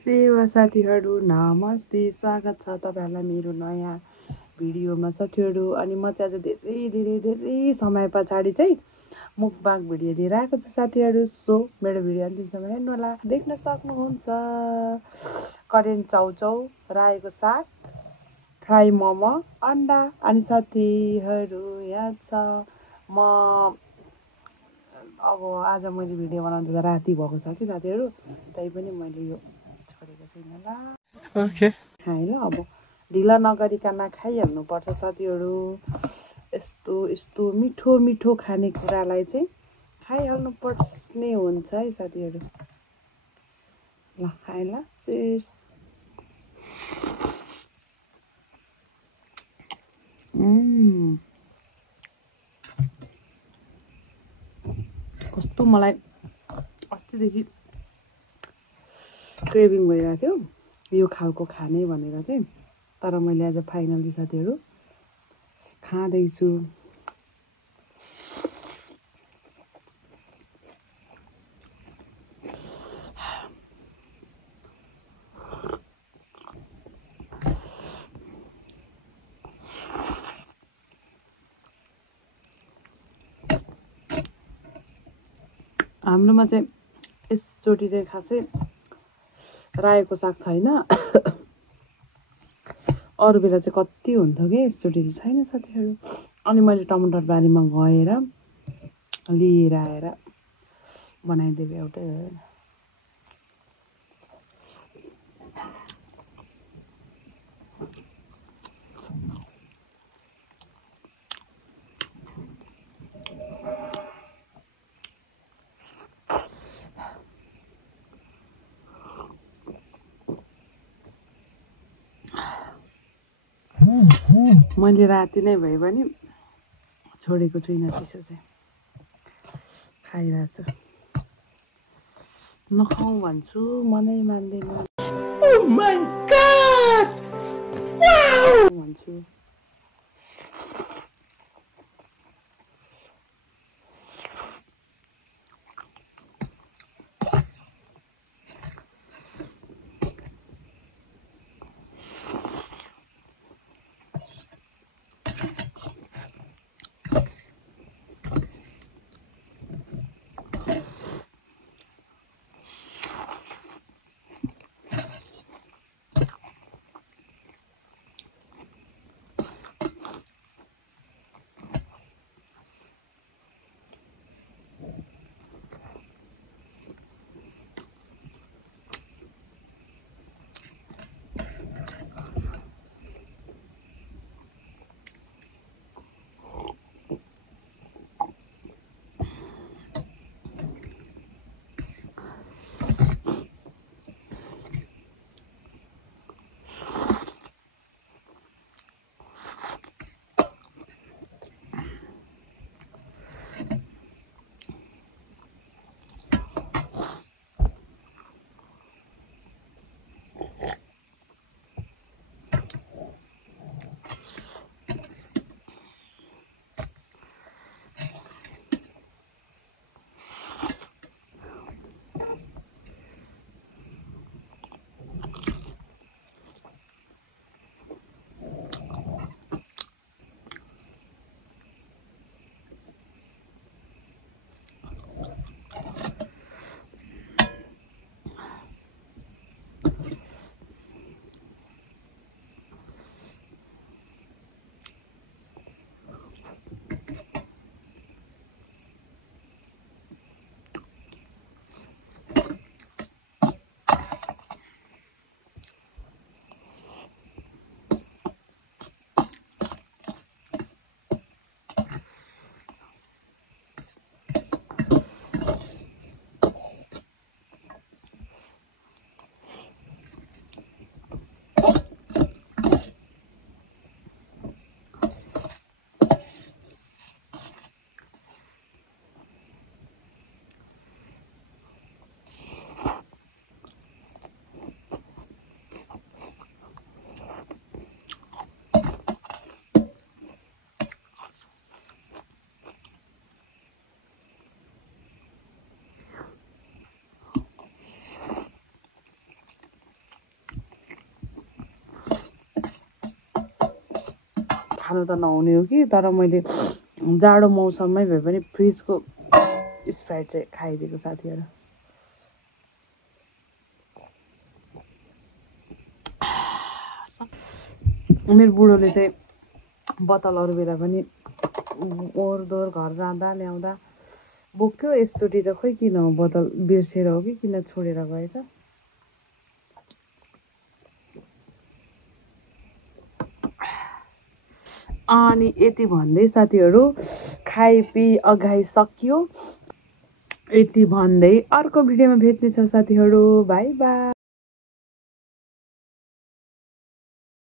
सेवा साथीहरू नमस्ते, स्वागत छ तपाईँहरूलाई मेरो नयाँ भिडियोमा साथीहरू। अनि म चाहिँ आज धेरै समय पछाडि चाहिँ मुकबाङ भिडियो लिएर आएको छु साथीहरू। सो मेरो भिडियो अन्तिमसम्म हेर्नु होला, देख्न सक्नुहुन्छ। करेन्ट चाउचाउ, रायोको साग, फ्राई मोमो, अन्डा। अनि साथीहरू यहाँ छ म। अब आज मैले भिडियो बनाउँदा राति भएको छ कि साथीहरू, तैपनि मैले यो छोडेको छैन ल। ओके खाएँ ल। अब ढिला नगरिकन खाइहाल्नुपर्छ साथीहरू। यस्तो यस्तो मिठो मिठो खानेकुरालाई चाहिँ खाइहाल्नु पर्ने हुन्छ है साथीहरू। ल खाएँ ल। चेस। कस्तो मलाई अस्तिदेखि क्रेभिङ भइरहेको थियो यो खालको खाने भनेर चाहिँ, तर मैले आज फाइनली साथीहरू खाँदैछु। हाम्रोमा चाहिँ यसचोटि चाहिँ खासै रायोको साग छैन। अरू बेला चाहिँ कति हुन्थ्यो कि, यसचोटि चाहिँ छैन साथीहरू। अनि मैले टमाटर बारीमा गएर लिएर आएर बनाइदिएको एउटै हो। मैले राति नै भए पनि छोडेको छुइनँ, चिसो चाहिँ खाइरहेको छु। नखाउँ भन्छु, मनै मान्दैन। Oh my God! Wow! भन्छु। खानु त नहुने हो कि, तर मैले जाडो मौसममै भए पनि फ्रिजको स्प्राइट चाहिँ खाइदिएको साथीहरू। मेरो बुढोले चाहिँ बोतल अरू बेला पनि ओहोरदोहोर घर जाँदा ल्याउँदा बोक्थ्यो। यसचोटि त खोइ किन हो, बोतल बिर्सेर हो कि किन छोडेर गएछ। अनि यति भन्दै साथीहरू खाइपी अघाइसक्यो। यति भन्दै अर्को भिडियोमा भेट्नेछौँ साथीहरू। By by.